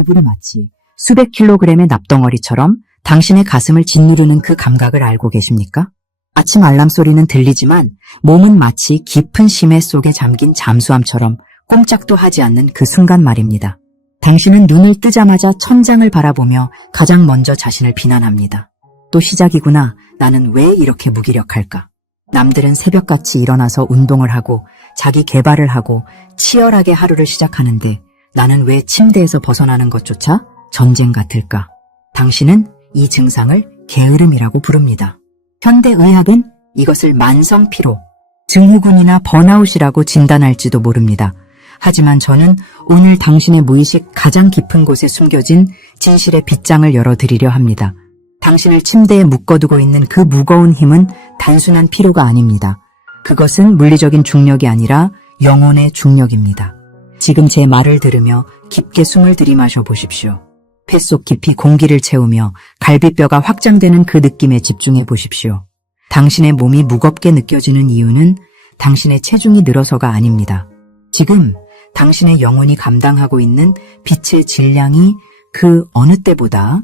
이불이 마치 수백 킬로그램의 납덩어리처럼 당신의 가슴을 짓누르는 그 감각을 알고 계십니까? 아침 알람 소리는 들리지만 몸은 마치 깊은 심해 속에 잠긴 잠수함처럼 꼼짝도 하지 않는 그 순간 말입니다. 당신은 눈을 뜨자마자 천장을 바라보며 가장 먼저 자신을 비난합니다. 또 시작이구나. 나는 왜 이렇게 무기력할까? 남들은 새벽같이 일어나서 운동을 하고 자기 개발을 하고 치열하게 하루를 시작하는데 나는 왜 침대에서 벗어나는 것조차 전쟁 같을까? 당신은 이 증상을 게으름이라고 부릅니다. 현대의학은 이것을 만성피로, 증후군이나 번아웃이라고 진단할지도 모릅니다. 하지만 저는 오늘 당신의 무의식 가장 깊은 곳에 숨겨진 진실의 빗장을 열어드리려 합니다. 당신을 침대에 묶어두고 있는 그 무거운 힘은 단순한 피로가 아닙니다. 그것은 물리적인 중력이 아니라 영혼의 중력입니다. 지금 제 말을 들으며 깊게 숨을 들이마셔 보십시오. 폐 속 깊이 공기를 채우며 갈비뼈가 확장되는 그 느낌에 집중해 보십시오. 당신의 몸이 무겁게 느껴지는 이유는 당신의 체중이 늘어서가 아닙니다. 지금 당신의 영혼이 감당하고 있는 빛의 질량이 그 어느 때보다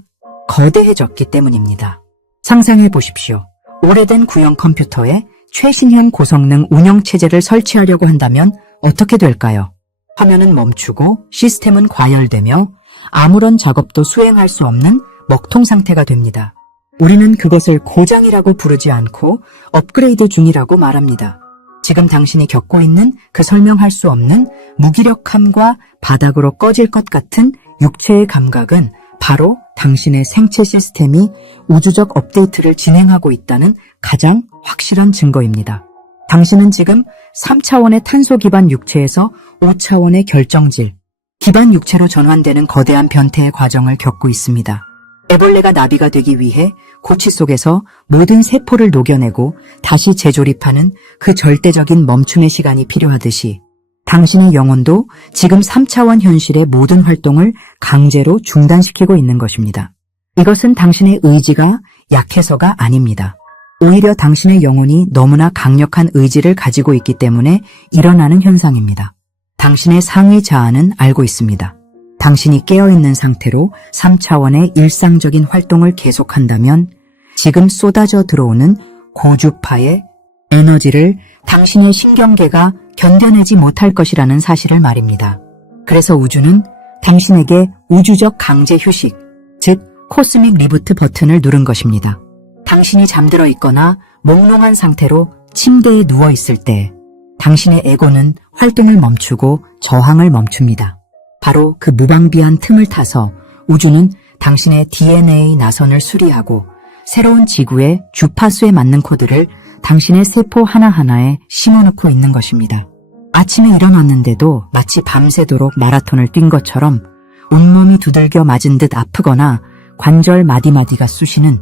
거대해졌기 때문입니다. 상상해 보십시오. 오래된 구형 컴퓨터에 최신형 고성능 운영체제를 설치하려고 한다면 어떻게 될까요? 화면은 멈추고 시스템은 과열되며 아무런 작업도 수행할 수 없는 먹통 상태가 됩니다. 우리는 그것을 고장이라고 부르지 않고 업그레이드 중이라고 말합니다. 지금 당신이 겪고 있는 그 설명할 수 없는 무기력함과 바닥으로 꺼질 것 같은 육체의 감각은 바로 당신의 생체 시스템이 우주적 업데이트를 진행하고 있다는 가장 확실한 증거입니다. 당신은 지금 3차원의 탄소 기반 육체에서 5차원의 결정질, 기반 육체로 전환되는 거대한 변태의 과정을 겪고 있습니다. 애벌레가 나비가 되기 위해 고치 속에서 모든 세포를 녹여내고 다시 재조립하는 그 절대적인 멈춤의 시간이 필요하듯이 당신의 영혼도 지금 3차원 현실의 모든 활동을 강제로 중단시키고 있는 것입니다. 이것은 당신의 의지가 약해서가 아닙니다. 오히려 당신의 영혼이 너무나 강력한 의지를 가지고 있기 때문에 일어나는 현상입니다. 당신의 상위 자아는 알고 있습니다. 당신이 깨어있는 상태로 3차원의 일상적인 활동을 계속한다면 지금 쏟아져 들어오는 고주파의 에너지를 당신의 신경계가 견뎌내지 못할 것이라는 사실을 말입니다. 그래서 우주는 당신에게 우주적 강제 휴식, 즉 코스믹 리부트 버튼을 누른 것입니다. 당신이 잠들어 있거나 몽롱한 상태로 침대에 누워 있을 때 당신의 에고는 활동을 멈추고 저항을 멈춥니다. 바로 그 무방비한 틈을 타서 우주는 당신의 DNA 나선을 수리하고 새로운 지구의 주파수에 맞는 코드를 당신의 세포 하나하나에 심어놓고 있는 것입니다. 아침에 일어났는데도 마치 밤새도록 마라톤을 뛴 것처럼 온몸이 두들겨 맞은 듯 아프거나 관절 마디마디가 쑤시는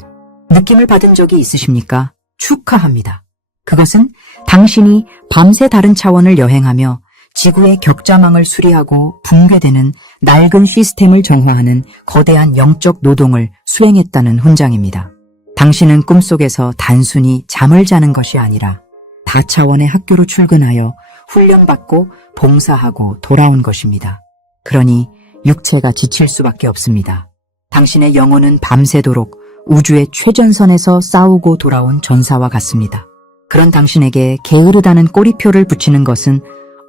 느낌을 받은 적이 있으십니까? 축하합니다. 그것은 당신이 밤새 다른 차원을 여행하며 지구의 격자망을 수리하고 붕괴되는 낡은 시스템을 정화하는 거대한 영적 노동을 수행했다는 훈장입니다. 당신은 꿈속에서 단순히 잠을 자는 것이 아니라 다차원의 학교로 출근하여 훈련받고 봉사하고 돌아온 것입니다. 그러니 육체가 지칠 수밖에 없습니다. 당신의 영혼은 밤새도록 우주의 최전선에서 싸우고 돌아온 전사와 같습니다. 그런 당신에게 게으르다는 꼬리표를 붙이는 것은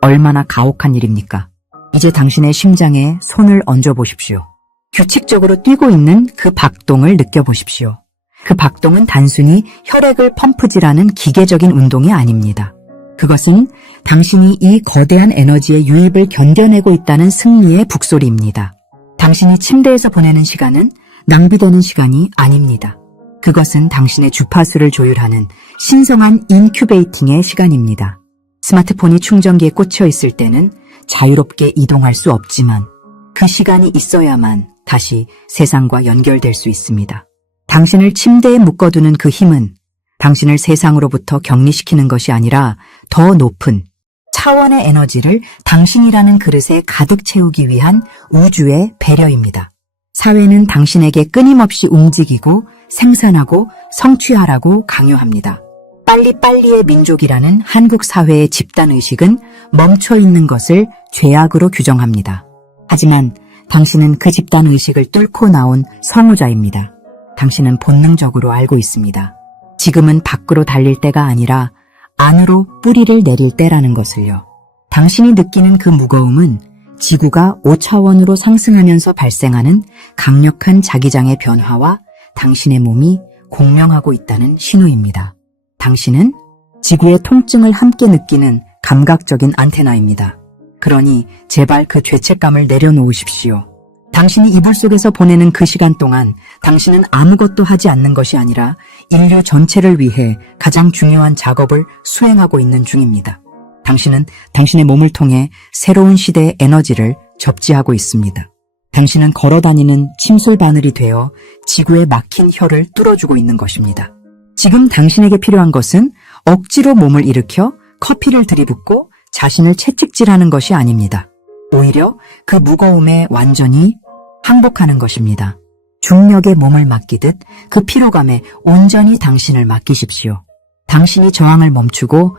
얼마나 가혹한 일입니까? 이제 당신의 심장에 손을 얹어 보십시오. 규칙적으로 뛰고 있는 그 박동을 느껴보십시오. 그 박동은 단순히 혈액을 펌프질하는 기계적인 운동이 아닙니다. 그것은 당신이 이 거대한 에너지의 유입을 견뎌내고 있다는 승리의 북소리입니다. 당신이 침대에서 보내는 시간은 낭비되는 시간이 아닙니다. 그것은 당신의 주파수를 조율하는 신성한 인큐베이팅의 시간입니다. 스마트폰이 충전기에 꽂혀 있을 때는 자유롭게 이동할 수 없지만 그 시간이 있어야만 다시 세상과 연결될 수 있습니다. 당신을 침대에 묶어두는 그 힘은 당신을 세상으로부터 격리시키는 것이 아니라 더 높은 차원의 에너지를 당신이라는 그릇에 가득 채우기 위한 우주의 배려입니다. 사회는 당신에게 끊임없이 움직이고 생산하고 성취하라고 강요합니다. 빨리빨리의 민족이라는 한국 사회의 집단의식은 멈춰있는 것을 죄악으로 규정합니다. 하지만 당신은 그 집단 의식을 뚫고 나온 성우자입니다. 당신은 본능적으로 알고 있습니다. 지금은 밖으로 달릴 때가 아니라 안으로 뿌리를 내릴 때라는 것을요. 당신이 느끼는 그 무거움은 지구가 5차원으로 상승하면서 발생하는 강력한 자기장의 변화와 당신의 몸이 공명하고 있다는 신호입니다. 당신은 지구의 통증을 함께 느끼는 감각적인 안테나입니다. 그러니 제발 그 죄책감을 내려놓으십시오. 당신이 이불 속에서 보내는 그 시간 동안 당신은 아무것도 하지 않는 것이 아니라 인류 전체를 위해 가장 중요한 작업을 수행하고 있는 중입니다. 당신은 당신의 몸을 통해 새로운 시대의 에너지를 접지하고 있습니다. 당신은 걸어다니는 침술 바늘이 되어 지구에 막힌 혀를 뚫어주고 있는 것입니다. 지금 당신에게 필요한 것은 억지로 몸을 일으켜 커피를 들이붓고 자신을 채찍질하는 것이 아닙니다. 오히려 그 무거움에 완전히 항복하는 것입니다. 중력에 몸을 맡기듯 그 피로감에 온전히 당신을 맡기십시오. 당신이 저항을 멈추고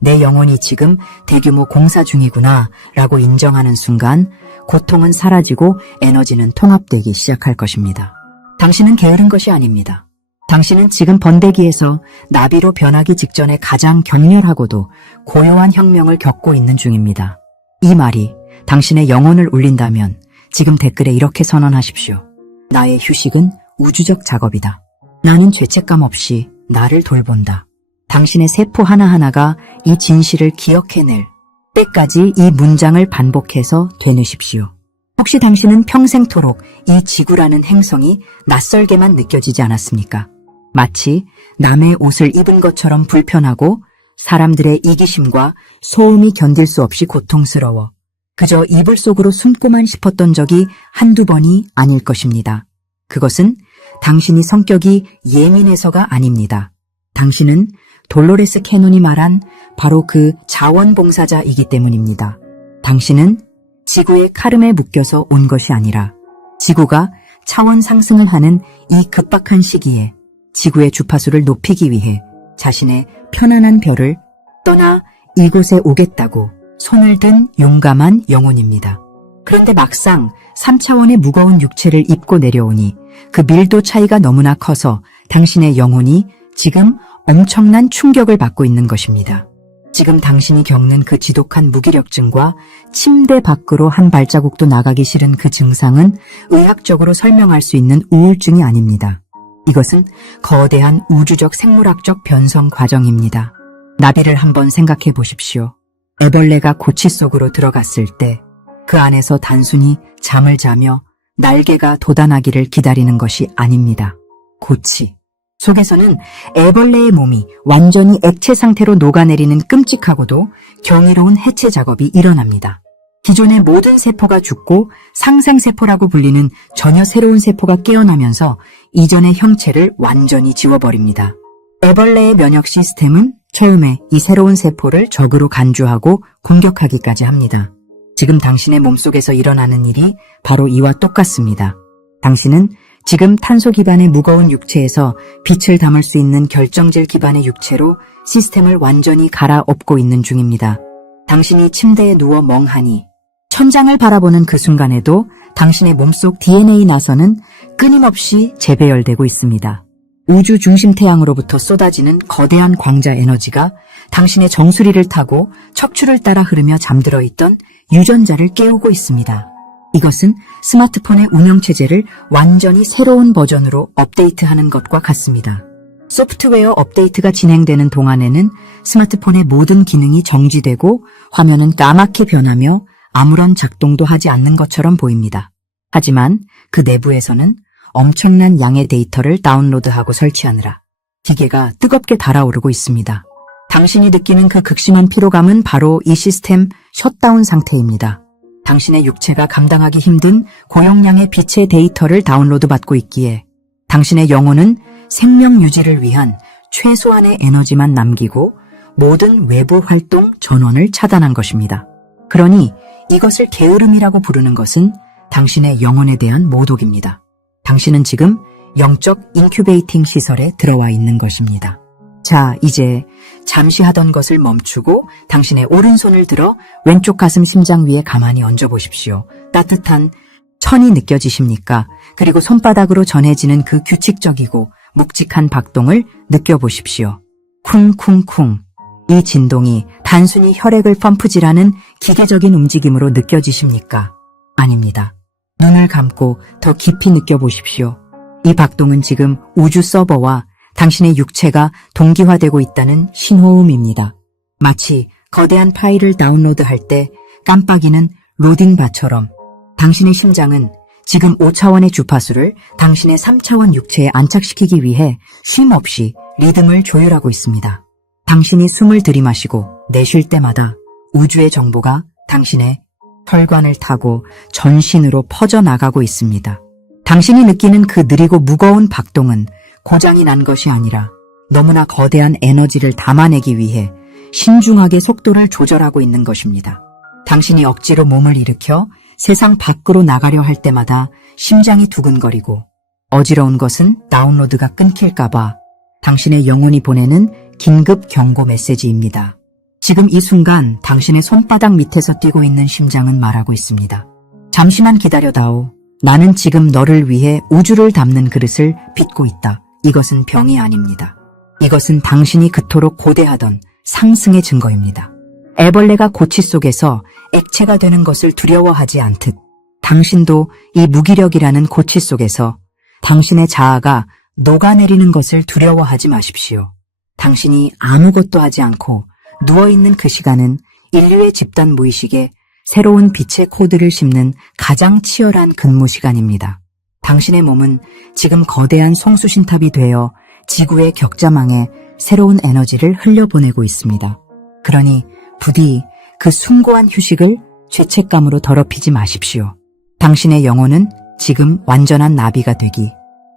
내 영혼이 지금 대규모 공사 중이구나 라고 인정하는 순간 고통은 사라지고 에너지는 통합되기 시작할 것입니다. 당신은 게으른 것이 아닙니다. 당신은 지금 번데기에서 나비로 변하기 직전에 가장 격렬하고도 고요한 혁명을 겪고 있는 중입니다. 이 말이 당신의 영혼을 울린다면 지금 댓글에 이렇게 선언하십시오. 나의 휴식은 우주적 작업이다. 나는 죄책감 없이 나를 돌본다. 당신의 세포 하나하나가 이 진실을 기억해낼 때까지 이 문장을 반복해서 되뇌십시오. 혹시 당신은 평생토록 이 지구라는 행성이 낯설게만 느껴지지 않았습니까? 마치 남의 옷을 입은 것처럼 불편하고 사람들의 이기심과 소음이 견딜 수 없이 고통스러워 그저 이불 속으로 숨고만 싶었던 적이 한두 번이 아닐 것입니다. 그것은 당신이 성격이 예민해서가 아닙니다. 당신은 돌로레스 캐논이 말한 바로 그 자원봉사자이기 때문입니다. 당신은 지구의 카름에 묶여서 온 것이 아니라 지구가 차원 상승을 하는 이 급박한 시기에 지구의 주파수를 높이기 위해 자신의 편안한 별을 떠나 이곳에 오겠다고 손을 든 용감한 영혼입니다. 그런데 막상 3차원의 무거운 육체를 입고 내려오니 그 밀도 차이가 너무나 커서 당신의 영혼이 지금 엄청난 충격을 받고 있는 것입니다. 지금 당신이 겪는 그 지독한 무기력증과 침대 밖으로 한 발자국도 나가기 싫은 그 증상은 의학적으로 설명할 수 있는 우울증이 아닙니다. 이것은 거대한 우주적 생물학적 변성 과정입니다. 나비를 한번 생각해 보십시오. 애벌레가 고치 속으로 들어갔을 때 그 안에서 단순히 잠을 자며 날개가 돋아나기를 기다리는 것이 아닙니다. 고치 속에서는 애벌레의 몸이 완전히 액체 상태로 녹아내리는 끔찍하고도 경이로운 해체 작업이 일어납니다. 기존의 모든 세포가 죽고 상생세포라고 불리는 전혀 새로운 세포가 깨어나면서 이전의 형체를 완전히 지워버립니다. 애벌레의 면역 시스템은 처음에 이 새로운 세포를 적으로 간주하고 공격하기까지 합니다. 지금 당신의 몸속에서 일어나는 일이 바로 이와 똑같습니다. 당신은 지금 탄소 기반의 무거운 육체에서 빛을 담을 수 있는 결정질 기반의 육체로 시스템을 완전히 갈아엎고 있는 중입니다. 당신이 침대에 누워 멍하니 천장을 바라보는 그 순간에도 당신의 몸속 DNA 나선은 끊임없이 재배열되고 있습니다. 우주 중심 태양으로부터 쏟아지는 거대한 광자 에너지가 당신의 정수리를 타고 척추를 따라 흐르며 잠들어 있던 유전자를 깨우고 있습니다. 이것은 스마트폰의 운영체제를 완전히 새로운 버전으로 업데이트하는 것과 같습니다. 소프트웨어 업데이트가 진행되는 동안에는 스마트폰의 모든 기능이 정지되고 화면은 까맣게 변하며 아무런 작동도 하지 않는 것처럼 보입니다. 하지만 그 내부에서는 엄청난 양의 데이터를 다운로드하고 설치하느라 기계가 뜨겁게 달아오르고 있습니다. 당신이 느끼는 그 극심한 피로감은 바로 이 시스템 셧다운 상태입니다. 당신의 육체가 감당하기 힘든 고용량의 빛의 데이터를 다운로드 받고 있기에 당신의 영혼은 생명 유지를 위한 최소한의 에너지만 남기고 모든 외부 활동 전원을 차단한 것입니다. 그러니 이것을 게으름이라고 부르는 것은 당신의 영혼에 대한 모독입니다. 당신은 지금 영적 인큐베이팅 시설에 들어와 있는 것입니다. 자, 이제 잠시 하던 것을 멈추고 당신의 오른손을 들어 왼쪽 가슴 심장 위에 가만히 얹어보십시오. 따뜻한 천이 느껴지십니까? 그리고 손바닥으로 전해지는 그 규칙적이고 묵직한 박동을 느껴보십시오. 쿵쿵쿵. 이 진동이 단순히 혈액을 펌프질하는 기계적인 움직임으로 느껴지십니까? 아닙니다. 눈을 감고 더 깊이 느껴보십시오. 이 박동은 지금 우주 서버와 당신의 육체가 동기화되고 있다는 신호음입니다. 마치 거대한 파일을 다운로드할 때 깜빡이는 로딩바처럼 당신의 심장은 지금 5차원의 주파수를 당신의 3차원 육체에 안착시키기 위해 쉼없이 리듬을 조율하고 있습니다. 당신이 숨을 들이마시고 내쉴 때마다 우주의 정보가 당신의 혈관을 타고 전신으로 퍼져나가고 있습니다. 당신이 느끼는 그 느리고 무거운 박동은 고장이 난 것이 아니라 너무나 거대한 에너지를 담아내기 위해 신중하게 속도를 조절하고 있는 것입니다. 당신이 억지로 몸을 일으켜 세상 밖으로 나가려 할 때마다 심장이 두근거리고 어지러운 것은 다운로드가 끊길까봐 당신의 영혼이 보내는 긴급 경고 메시지입니다. 지금 이 순간 당신의 손바닥 밑에서 뛰고 있는 심장은 말하고 있습니다. 잠시만 기다려다오. 나는 지금 너를 위해 우주를 담는 그릇을 빚고 있다. 이것은 병이 아닙니다. 이것은 당신이 그토록 고대하던 상승의 증거입니다. 애벌레가 고치 속에서 액체가 되는 것을 두려워하지 않듯 당신도 이 무기력이라는 고치 속에서 당신의 자아가 녹아내리는 것을 두려워하지 마십시오. 당신이 아무것도 하지 않고 누워있는 그 시간은 인류의 집단 무의식에 새로운 빛의 코드를 심는 가장 치열한 근무 시간입니다. 당신의 몸은 지금 거대한 송수신탑이 되어 지구의 격자망에 새로운 에너지를 흘려보내고 있습니다. 그러니 부디 그 숭고한 휴식을 죄책감으로 더럽히지 마십시오. 당신의 영혼은 지금 완전한 나비가 되기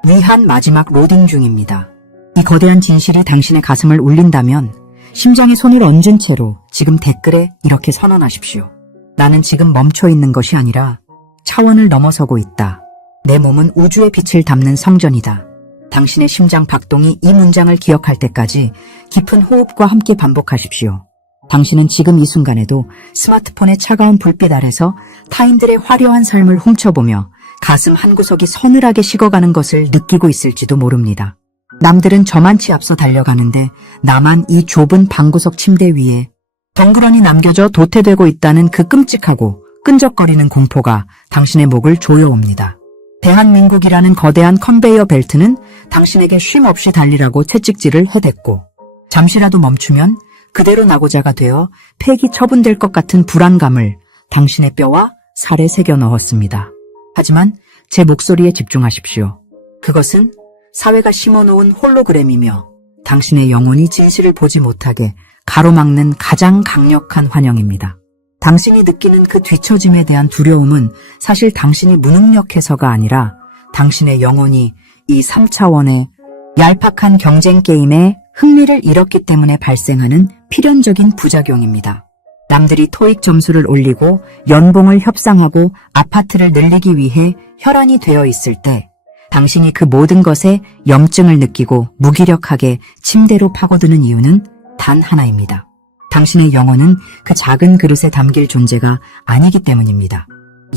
위한 마지막 로딩 중입니다. 이 거대한 진실이 당신의 가슴을 울린다면 심장에 손을 얹은 채로 지금 댓글에 이렇게 선언하십시오. 나는 지금 멈춰 있는 것이 아니라 차원을 넘어서고 있다. 내 몸은 우주의 빛을 담는 성전이다. 당신의 심장 박동이 이 문장을 기억할 때까지 깊은 호흡과 함께 반복하십시오. 당신은 지금 이 순간에도 스마트폰의 차가운 불빛 아래서 타인들의 화려한 삶을 훔쳐보며 가슴 한구석이 서늘하게 식어가는 것을 느끼고 있을지도 모릅니다. 남들은 저만치 앞서 달려가는데 나만 이 좁은 방구석 침대 위에 덩그러니 남겨져 도태되고 있다는 그 끔찍하고 끈적거리는 공포가 당신의 목을 조여옵니다. 대한민국이라는 거대한 컨베이어 벨트는 당신에게 쉼없이 달리라고 채찍질을 해댔고 잠시라도 멈추면 그대로 나고자가 되어 폐기 처분될 것 같은 불안감을 당신의 뼈와 살에 새겨 넣었습니다. 하지만 제 목소리에 집중하십시오. 그것은 사회가 심어놓은 홀로그램이며 당신의 영혼이 진실을 보지 못하게 가로막는 가장 강력한 환영입니다. 당신이 느끼는 그 뒤처짐에 대한 두려움은 사실 당신이 무능력해서가 아니라 당신의 영혼이 이 3차원의 얄팍한 경쟁 게임에 흥미를 잃었기 때문에 발생하는 필연적인 부작용입니다. 남들이 토익 점수를 올리고 연봉을 협상하고 아파트를 늘리기 위해 혈안이 되어 있을 때 당신이 그 모든 것에 염증을 느끼고 무기력하게 침대로 파고드는 이유는 단 하나입니다. 당신의 영혼은 그 작은 그릇에 담길 존재가 아니기 때문입니다.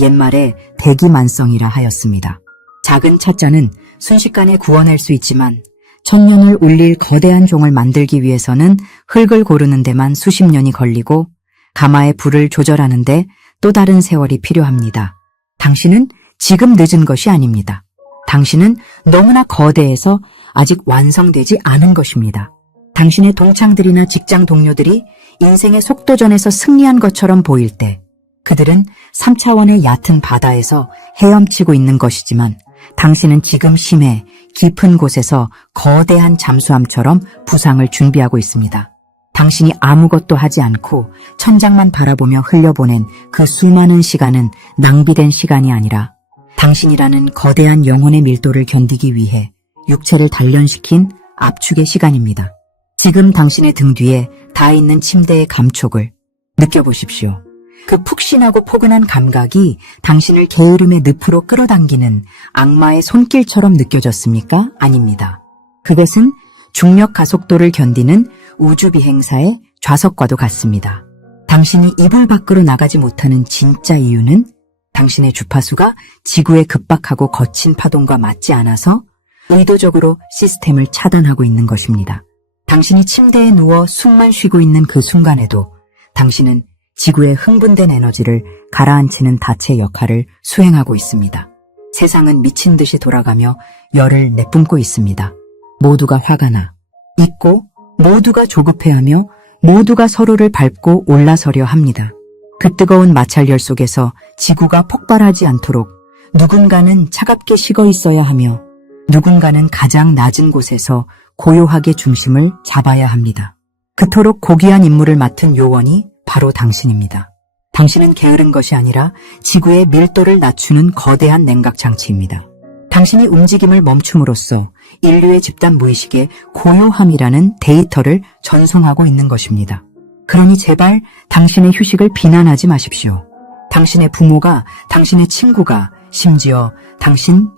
옛말에 대기만성이라 하였습니다. 작은 차자는 순식간에 구워낼 수 있지만 천년을 울릴 거대한 종을 만들기 위해서는 흙을 고르는 데만 수십 년이 걸리고 가마의 불을 조절하는데 또 다른 세월이 필요합니다. 당신은 지금 늦은 것이 아닙니다. 당신은 너무나 거대해서 아직 완성되지 않은 것입니다. 당신의 동창들이나 직장 동료들이 인생의 속도전에서 승리한 것처럼 보일 때 그들은 3차원의 얕은 바다에서 헤엄치고 있는 것이지만 당신은 지금 심해 깊은 곳에서 거대한 잠수함처럼 부상을 준비하고 있습니다. 당신이 아무것도 하지 않고 천장만 바라보며 흘려보낸 그 수많은 시간은 낭비된 시간이 아니라 당신이라는 거대한 영혼의 밀도를 견디기 위해 육체를 단련시킨 압축의 시간입니다. 지금 당신의 등 뒤에 닿아 있는 침대의 감촉을 느껴보십시오. 그 푹신하고 포근한 감각이 당신을 게으름의 늪으로 끌어당기는 악마의 손길처럼 느껴졌습니까? 아닙니다. 그것은 중력 가속도를 견디는 우주비행사의 좌석과도 같습니다. 당신이 이불 밖으로 나가지 못하는 진짜 이유는 당신의 주파수가 지구에 급박하고 거친 파동과 맞지 않아서 의도적으로 시스템을 차단하고 있는 것입니다. 당신이 침대에 누워 숨만 쉬고 있는 그 순간에도 당신은 지구의 흥분된 에너지를 가라앉히는 닻의 역할을 수행하고 있습니다. 세상은 미친 듯이 돌아가며 열을 내뿜고 있습니다. 모두가 화가 나 있고 모두가 조급해하며 모두가 서로를 밟고 올라서려 합니다. 그 뜨거운 마찰열 속에서 지구가 폭발하지 않도록 누군가는 차갑게 식어 있어야 하며 누군가는 가장 낮은 곳에서 고요하게 중심을 잡아야 합니다. 그토록 고귀한 임무를 맡은 요원이 바로 당신입니다. 당신은 게으른 것이 아니라 지구의 밀도를 낮추는 거대한 냉각 장치입니다. 당신이 움직임을 멈춤으로써 인류의 집단 무의식의 고요함이라는 데이터를 전송하고 있는 것입니다. 그러니 제발 당신의 휴식을 비난하지 마십시오. 당신의 부모가, 당신의 친구가, 심지어 당신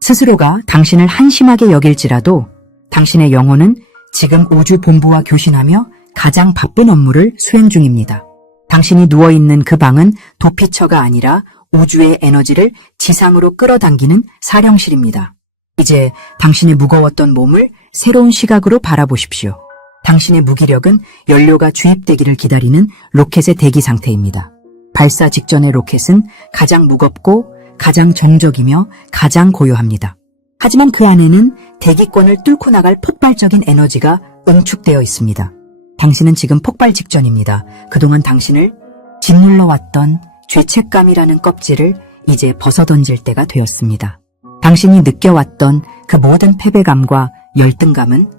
스스로가 당신을 한심하게 여길지라도 당신의 영혼은 지금 우주본부와 교신하며 가장 바쁜 업무를 수행 중입니다. 당신이 누워있는 그 방은 도피처가 아니라 우주의 에너지를 지상으로 끌어당기는 사령실입니다. 이제 당신의 무거웠던 몸을 새로운 시각으로 바라보십시오. 당신의 무기력은 연료가 주입되기를 기다리는 로켓의 대기 상태입니다. 발사 직전의 로켓은 가장 무겁고 가장 정적이며 가장 고요합니다. 하지만 그 안에는 대기권을 뚫고 나갈 폭발적인 에너지가 응축되어 있습니다. 당신은 지금 폭발 직전입니다. 그동안 당신을 짓눌러왔던 죄책감이라는 껍질을 이제 벗어던질 때가 되었습니다. 당신이 느껴왔던 그 모든 패배감과 열등감은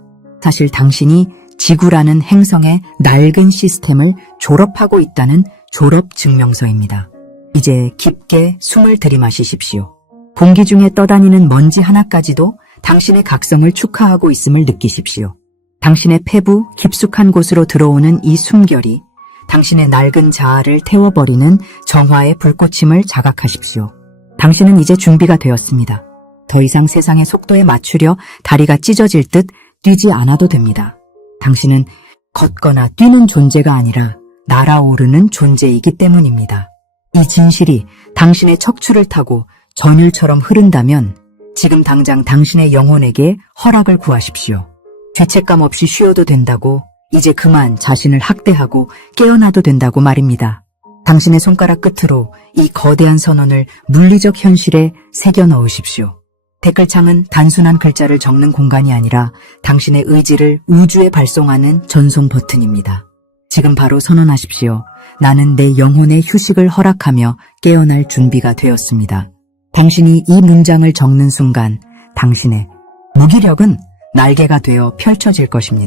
사실 당신이 지구라는 행성의 낡은 시스템을 졸업하고 있다는 졸업 증명서입니다. 이제 깊게 숨을 들이마시십시오. 공기 중에 떠다니는 먼지 하나까지도 당신의 각성을 축하하고 있음을 느끼십시오. 당신의 폐부 깊숙한 곳으로 들어오는 이 숨결이 당신의 낡은 자아를 태워버리는 정화의 불꽃임을 자각하십시오. 당신은 이제 준비가 되었습니다. 더 이상 세상의 속도에 맞추려 다리가 찢어질 듯 뛰지 않아도 됩니다. 당신은 걷거나 뛰는 존재가 아니라 날아오르는 존재이기 때문입니다. 이 진실이 당신의 척추를 타고 전율처럼 흐른다면 지금 당장 당신의 영혼에게 허락을 구하십시오. 죄책감 없이 쉬어도 된다고, 이제 그만 자신을 학대하고 깨어나도 된다고 말입니다. 당신의 손가락 끝으로 이 거대한 선언을 물리적 현실에 새겨 넣으십시오. 댓글창은 단순한 글자를 적는 공간이 아니라 당신의 의지를 우주에 발송하는 전송 버튼입니다. 지금 바로 선언하십시오. 나는 내 영혼의 휴식을 허락하며 깨어날 준비가 되었습니다. 당신이 이 문장을 적는 순간 당신의 무기력은 날개가 되어 펼쳐질 것입니다.